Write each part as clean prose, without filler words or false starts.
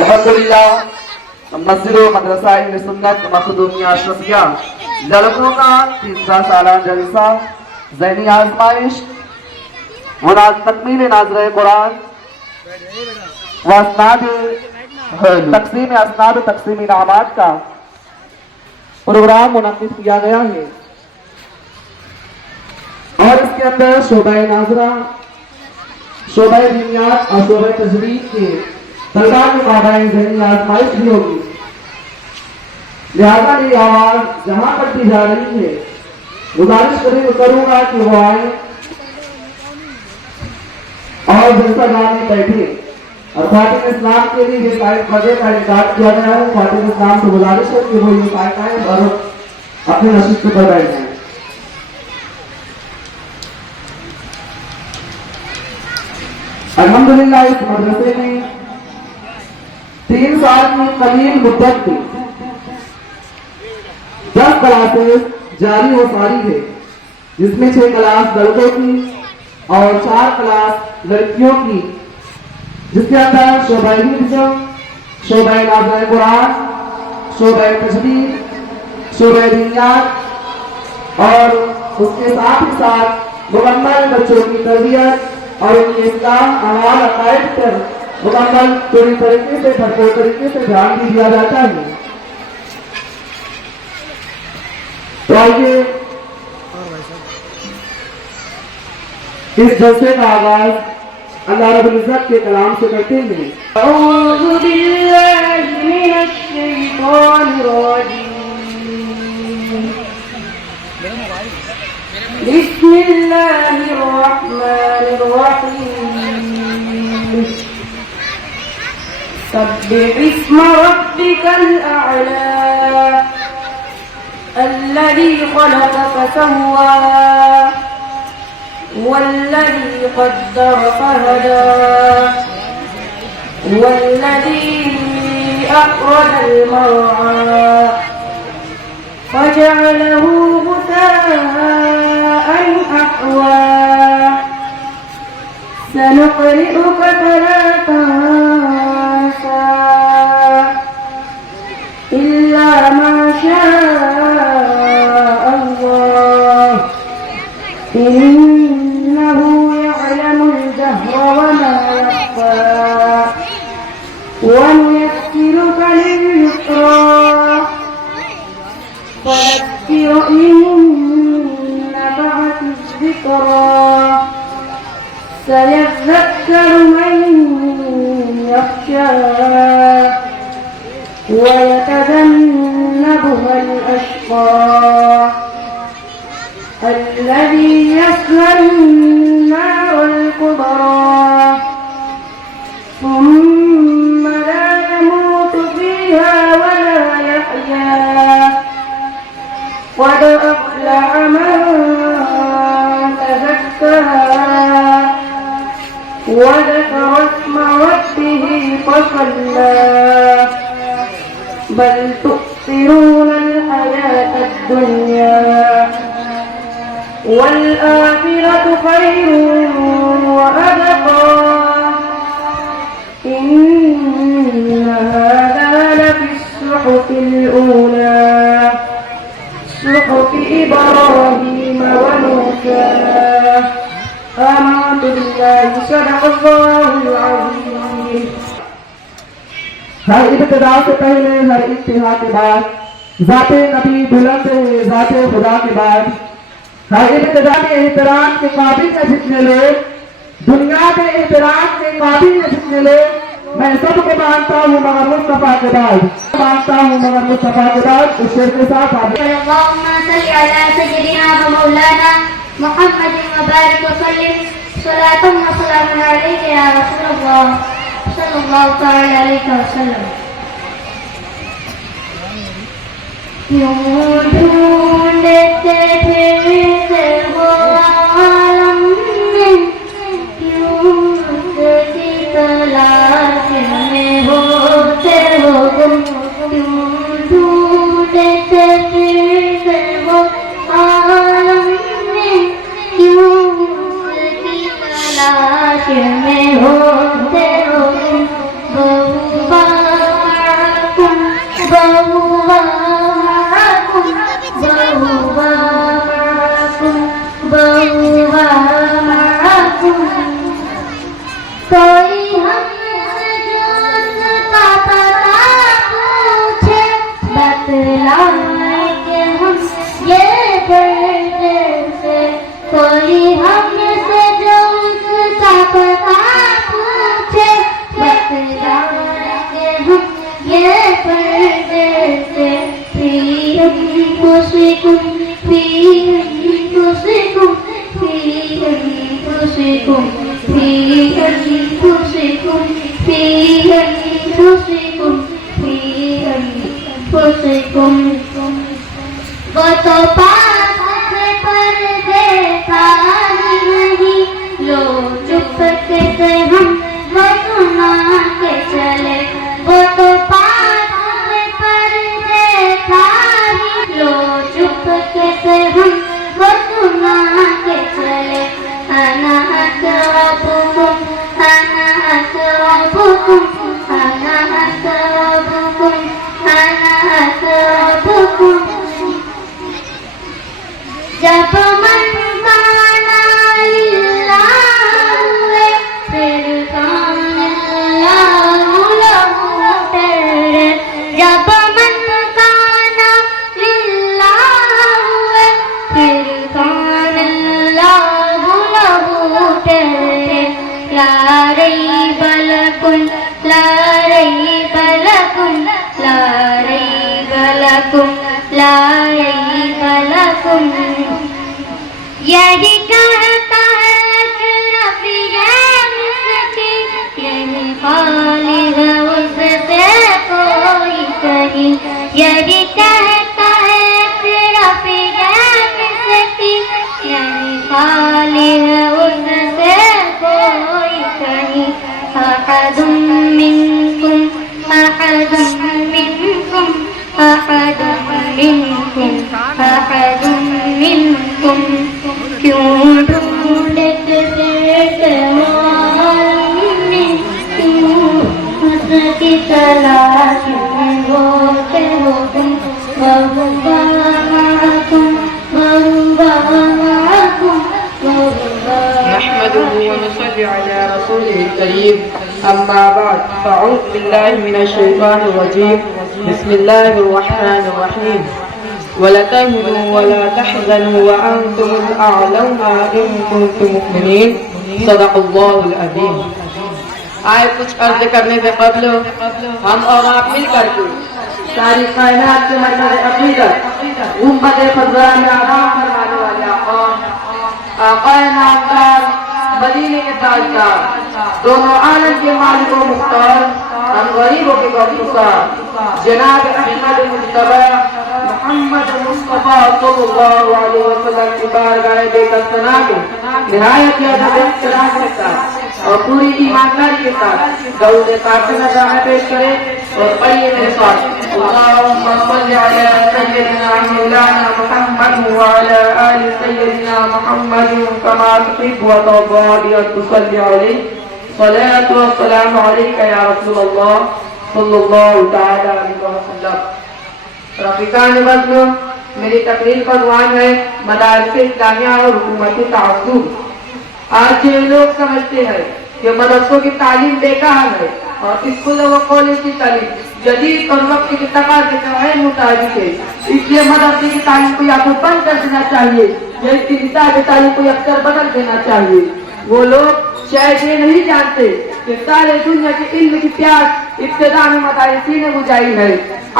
الحمدللہ مسجد و مدرسہ اہل سنت مخدومیہ اشرفیہ لڑکوں کا 3 سالہ جلسہ ذہنی آزمائش تکمیل ناظرہ قرآن و اسناد تقسیم اسناد و تقسیم انعامات کا پروگرام منعقد کیا گیا ہے اور اس کے اندر شعبہ ناظرہ، شعبہ دینیات اور شعبہ تجوید کے طلباء کے مابین ذہنی آزمائش بھی ہوگی، لہذا یہ آواز جہاں تک دی جا رہی ہے گزارش کروں گا کہ وہ آئیں اور جلسہ گاہ میں بیٹھے، اور خاتم اسلام کے لیے یہ سائٹ بجے کا انعقاد کیا گیا ہے۔ خاتم اسلام سے گزارش ہے کہ وہ یہ سائٹ آئیں اور اپنے نشست پر بیٹھ جائیں۔ الحمدللہ اس مدرسے میں 3 سال کی قلیل مدت تھی، 10 کلاسز جاری و ساری ہے، جس میں 6 کلاس لڑکوں کی اور 4 کلاس لڑکیوں کی، جس کے اندر شعبہ حفظ، شعبہ ناظرہ قرآن، شعبہ تجوید، شعبہ دینیات اور اس کے ساتھ ہی ساتھ مکمل بچوں کی تربیت اور ان کے اسلام اعمال عقائد پر مکمل پوری طریقے سے بھرپور طریقے سے دھیان بھی دیا جاتا ہے۔ تو آئیے اس جلسے کا آغاز اللہ رب العزت کے کلام سے کرتے ہیں۔ اعوذ باللہ من الشیطان الرجیم، بسم اللہ الرحمن الرحیم، سبح اسم ربک الاعلی الذی خلق فسوى والذی قدر فہدى والذی اخرج المرعى فجعله غثاء احوى سنقرئك فلا تنسى إلا ما شاء الله إنه يعلم الجهر وما يخفى ونيسرك لليسرى فذكر إن نفعت الذكرى سيذكر من يخشى ويتجنبها الأشقى الذي يصلى النار الكبرى ثم لا يموت فيها ولا يحيا قد أفلح من تزكى وذكر اسم ربه فصلى بل تؤثرون الحياة الدنيا والآخرة خير وأبقى إن هذا لفي الصحف الأولى صحف إبراهيم وموسى آمنت بالله صدق الله العظيم۔ ہر ابتدا سے پہلے ہر انتہا کے بعد ذات نبی بلند ہے، ذات خدا کے بعد ہر ابتدا کے احترام کے قابل ہے جتنے لوگ، دنیا کے احترام کے قابل ہے جتنے لوگ، میں سب کو مانتا ہوں مگر مصطفیٰ کے بعد، مانتا ہوں مگر مصطفیٰ کے بعد۔ اس شعر کے ساتھ اللهم صل على سيدنا ومولانا محمد وبارك وسلم صلاة وسلاما عليك يا رسول الله صلى الله تعالى عليه وسلم۔ کیوں ڈھونڈتے پھرتے ہو عالم میں، کیوں اس کی تلاش میں ہوتے ہو گم، کیوں ڈھونڈتے پھرتے ہو عالم میں، کیوں اس کی تلاش میں ہوتے ہو گم، بہو جب من کانا للہ ہوئے پھر کان اللہ لہو تیرے جب من کانا للہ ہوئے پھر کان اللہ لہو تیرے لا ریب لکم لا ریب لکم لا ریب لکم لا ریب لکم یہی کہتا ہے اشرف یہ مسکین یہی خالی ہے اس سے کوئی کہیں یہی کہتا ہے اشرف یہ مسکین یہی خالی ہے اس سے کوئی کہیں احد منکم احد منکم احد منکم احد منکم کیوں ڈھونڈتے پھرتے ہو عالم میں کیوں اس کی تلاش میں ہوتے ہو تم وَهُوَ مَعَكُمْ وَهُوَ مَعَكُمْ نحمده ونصلي على رسوله الكريم أما بعد فأعوذ بالله من الشيطان الرجيم بسم الله الرحمن الرحيم ولا تهنوا ولا تحزنوا وأنتم الأعلون إن كنتم مؤمنين صدق الله العظيم. آئے کچھ عرض کرنے سے قبل ہم اور آپ مل کر کے ساری کائنات کے مرکز عقیدت امت فضلہ میں آرام فرمانے والے آقا نامدار مدینے کے تاجدار دونوں عالم کے مالک و مختار ہم غریبوں کے غمگسار جناب احمد مجتبی محمد مصطفیٰ صلی اللہ علیہ وسلم کی بارگاہ بے کلثنا میں نہایت ادب و احترام کے ساتھ اور پوری ایمانداری کے ساتھ درود پاک نذرانہ پیش کریں اور پڑھیے میرے ساتھ اللهم صل على سيدنا مولانا محمد وعلى آل سيدنا محمد كما تحب وترضى أن تصلي عليه صلاة والسلام عليك يا رسول الله صلى الله تعالى عليه وسلم. رفیقان وزن میری تقریر کا عنوان ہے مدارس اسلامیہ اور حکومتی تعصب. آج یہ لوگ سمجھتے ہیں کہ مدرسوں کی تعلیم بیکار ہے اور اسکولوں و کالج کی تعلیم جدید اور وقت کے تقاضے کے غیر مطابق ہے، اس لیے مدرسے کی تعلیم کو یا تو بند کر دینا چاہیے یا اس کی نصاب تعلیم کو یکسر بدل دینا چاہیے. وہ لوگ شاید یہ نہیں جانتے کہ سارے دنیا کے علم کی پیاس ابتدا میں مدارسی نے بجھائی ہے.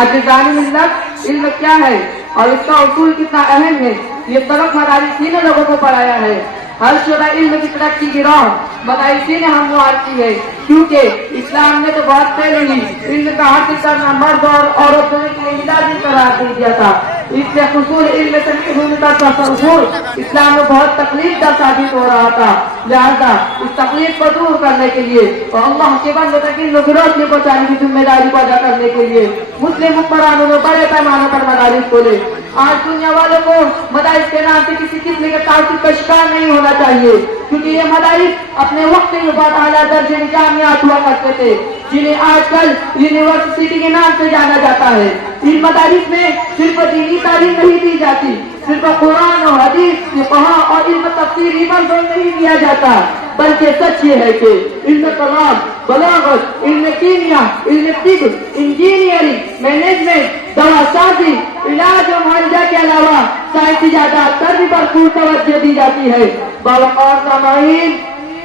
عزیزان ملت، علم کیا ہے اور اس کا اصول کتنا اہم ہے یہ سبق مدارسی نے لوگوں کو پڑھایا ہے. ہر شعبہ علم کی ترقی کی راہ مدارسی نے ہموار کی ہے، کیونکہ اسلام نے تو بہت پہلے ہی علم کا حاصل کرنا مرد اور عورت دونوں کے لیے لازمی قرار دے دیا تھا. اس لیے حصول علم سے ہونے کا تصور اسلام میں بہت تکلیف دہ ثابت ہو رہا تھا. لہذا اس تکلیف کو دور کرنے کے لیے اور اللہ کے بندوں تک علم کی روشنی پہنچانے کی ذمہ داری کو ادا کرنے کے لیے مسلم حکمرانوں نے بڑے پیمانے پر مدارس کھولے. آج دنیا والوں کو مدارس کے نام سے کسی قسم کے تعصب کا شکار نہیں ہونا چاہیے، کیونکہ یہ مدارس اپنے وقت میں بہت اعلیٰ درجے کی جامعات ہوا کرتے تھے جنہیں آج کل یونیورسٹی کے نام سے جانا جاتا ہے. ان مدارس میں صرف دینی تعلیم نہیں دی جاتی، صرف قرآن اور حدیث فقہ اور علم تفسیر پر زور نہیں دیا جاتا، بلکہ سچ یہ ہے کہ علم کلام، بلاغت، علم کیمیا، علم طب، انجینئرنگ، مینجمنٹ، دوا سازی، علاج اور معالجہ کے علاوہ سائنسی ایجادات پر بھی بھرپور توجہ دی جاتی ہے. باوقار سامعین،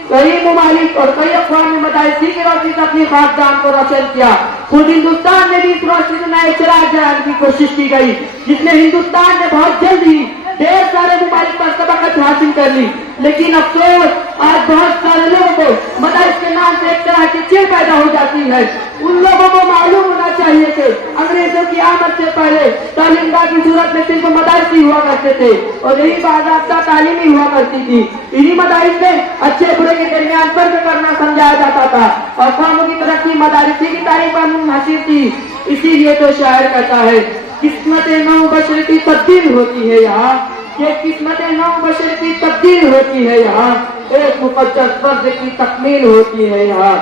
کئی ممالک اور کئی اقوام نے مدارسی کی روشنی سے اپنی خاکدان کو روشن کیا. خود ہندوستان میں بھی اس روشنی سے نئے چراغ جلانے کی کوشش کی گئی، جس میں ہندوستان نے بہت جلد ہی ڈھیر سارے ممالک پر سبقت حاصل کر لی. لیکن افسوس آج بہت سارے لوگوں کو مدارس کے نام سے ایک طرح کی چڑ پیدا ہو جاتی ہے. ان لوگوں کو معلوم ہونا چاہیے کہ انگریزوں کی آمد سے پہلے تعلیم گاہ کی صورت میں صرف مدارس ہی ہوا کرتے تھے اور یہی باضابطہ تعلیم ہی ہوا کرتی تھی. انہی مدارس میں اچھے برے کے درمیان فرق کرنا سمجھایا جاتا تھا اور قوموں کی ترقی مدارسی کی تعلیم پر منحصر تھی. اسی لیے تو شاعر کہتا ہے قسمت نو بشر کی تبدیل ہوتی ہے یہاں، یہ قسمت نو بشر کی تبدیل ہوتی ہے یہاں، ایک مقدس فرض کی تکمیل ہوتی ہے یہاں.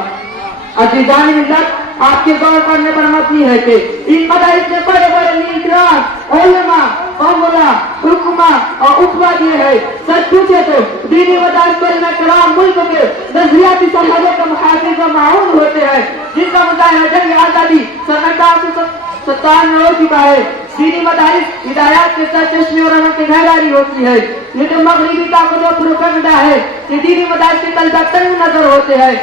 عزیزان ملت، آپ کے غور کرنے پر مبنی ہے کہ ان مدارس میں بڑے بڑے لیڈران، علماء، امرا، حکما اور اخوا دیے ہیں۔ سچ پوچھے تو دینی مدارس کلمہ کرام ملک کے نظریاتی سماجوں کا محافظ و معاون ہوتے ہیں، جن کا مظاہرہ جنگ آزادی سن 1857 میں ہو چکا ہے۔ دینی مدارس ہدایات کے سرچشمے اور عمل کی گہراری ہوتی ہے۔ یہ جو مغربی طاقت و پروپیگنڈا ہے کہ دینی مدارس کے طلبہ تنگ نظر ہوتے ہیں،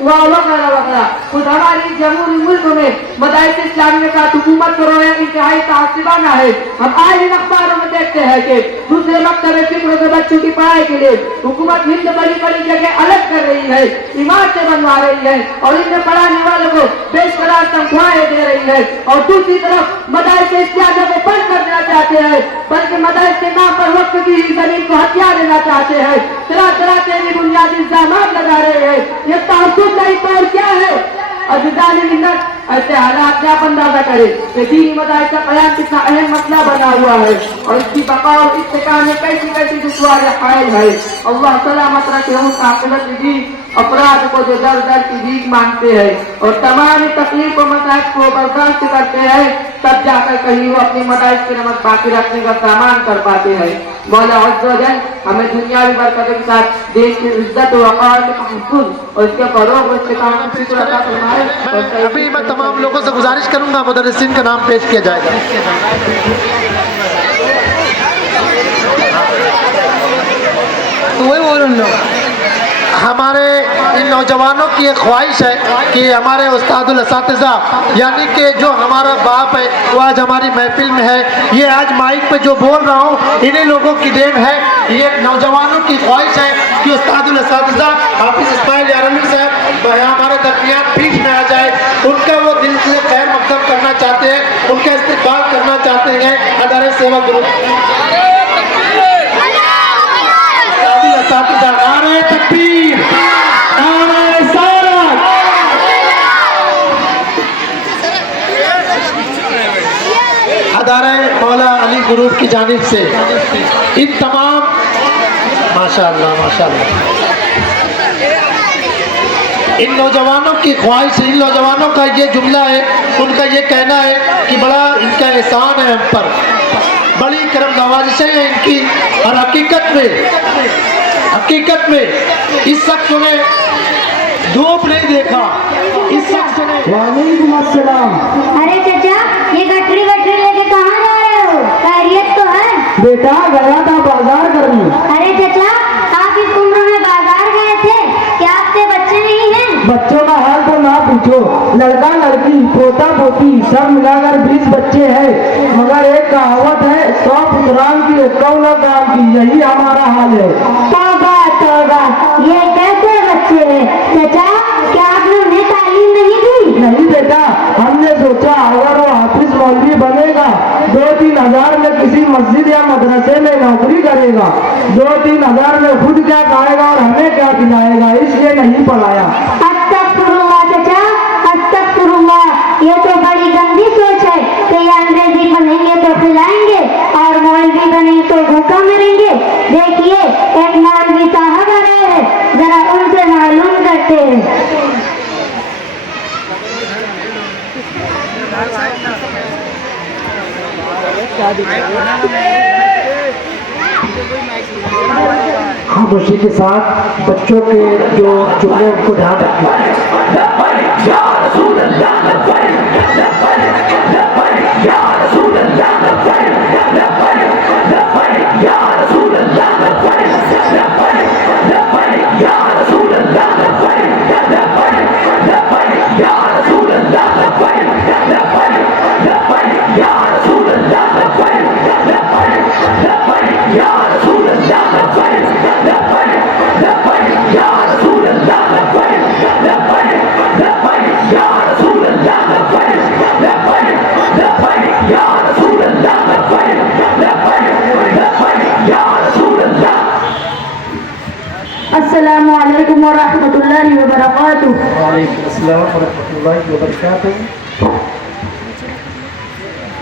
وغیرہ وغیرہ، خود ہماری جمہوری ملک میں مدارس اسلامیہ کا حکومت کو رویا انتہائی تعصبانہ ہے۔ ہم آج ان اخباروں میں دیکھتے ہیں کہ دوسرے مکتب فکروں کے بچوں کی پڑھائی کے لیے حکومت ہند بڑی بڑی جگہ الگ کر رہی ہے، عمارتیں بنوا رہی ہے اور ان میں پڑھانے والوں کو بیش قرار تنخواہیں دے رہی ہے، اور دوسری طرف مدارس اسلامیہ کو بند کر دینا چاہتے ہیں، بلکہ مدارس کے نام پر وقت کی زمین کو ہتھیار لینا چاہتے ہیں، طرح طرح کے بھی بنیادی الزامات لگا رہے ہیں۔ یہ تعصب نہیں تو اور کیا ہے؟ عزیزان ملت، ایسے حالات میں آپ اندازہ کریں کہ دینی مدارس کا قیام کتنا اہم مسئلہ بنا ہوا ہے اور اس کی بقا اور استحکام میں کیسی کیسی دشواریاں حائل ہے۔ اللہ سلامت رکھے اس عاقبت کی افراد کو جو در در کی بھیک مانگتے ہیں اور تمام تکلیف و مصائب کو برداشت کرتے ہیں، تب جا کر کہیں وہ اپنی مدارس کی نمک باقی رکھنے کا سامان کر پاتے ہیں۔ مولا عز و جل ہمیں دنیاوی برکت کے ساتھ دیش کی عزت و وقار کے تحفظ اور اس کے فروغ و استحکام کی فکر عطا فرمائے۔ ابھی میں تمام لوگوں سے گزارش کروں گا مدرسین کا نام پیش کیا جائے گا۔ وہی بول رہا ہوں، ہمارے ان نوجوانوں کی ایک خواہش ہے کہ ہمارے استاد الاساتذہ یعنی کہ جو ہمارا باپ ہے وہ آج ہماری محفل میں ہے، یہ آج مائک پہ جو بول رہا ہوں انہیں لوگوں کی دین ہے۔ یہ نوجوانوں کی خواہش ہے کہ استاد الاساتذہ حافظ اسماعیل یارمی صاحب ہمارے درمیان بیچ میں آ جائے، ان کا وہ دل سے خیر مقدم کرنا چاہتے ہیں، ان کا استقبال کرنا چاہتے ہیں۔ ادارے سیوا گروپ اساتذہ نعرہ تکبیر، نعرہ رسالت۔ ادارہ مولا علی گروپ کی جانب سے ان تمام ماشاءاللہ ان نوجوانوں کی خواہش، ان نوجوانوں کا یہ جملہ ہے، ان کا یہ کہنا ہے کہ بڑا ان کا احسان ہے ہم پر، بڑی کرم نوازشیں ہیں ان کی، اور حقیقت میں اس شخص نے دھوپ نہیں دیکھا، اس شخص نے۔ وعلیکم السلام۔ ارے چچا، یہ گٹری وٹری لے کے کہاں جا رہے ہو؟ خیریت تو ہے؟ بیٹا گیا تھا بازار کرنے۔ ارے چچا، آپ اس عمر میں بازار گئے تھے؟ کیا آپ کے بچے نہیں ہیں؟ بچوں کا حال تو نہ پوچھو، لڑکا لڑکی پوتا پوتی سب ملا کر 20 بچے ہیں، مگر ایک کہاوت ہے 100 پتران کی 51 کام کی، یہی ہمارا حال ہے۔ توبہ توبہ، یہ کیسے بچے ہیں؟ چچا، کیا آپ نے انہیں تعلیم نہیں دی؟ نہیں بیٹا، ہم نے سوچا اگر وہ حافظ مولوی بنے گا 2-3 ہزار میں کسی مسجد یا مدرسے میں نوکری کرے گا، 2-3 ہزار میں خود کیا کھائے گا اور ہمیں کیا کھلائے گا، اس لیے نہیں پڑھایا۔ استغفراللہ چچا، استغفراللہ، یہ تو بڑی گندی سوچ ہے کہ یہ انگریزی پڑھیں گے تو کھلائیں گے اور مولوی بنیں تو بھوکا مریں گے۔ دیکھیے ایک مولوی صاحب آ رہے ہیں، ذرا ان سے معلوم کرتے ہیں۔ خاموشی کے ساتھ بچوں کے جو جملے ان کو دھیان رکھیں۔ السلام علیکم ورحمۃ اللہ وبرکاتہ۔ وعلیکم السلام ورحمۃ اللہ وبرکاتہ۔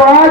5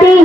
3,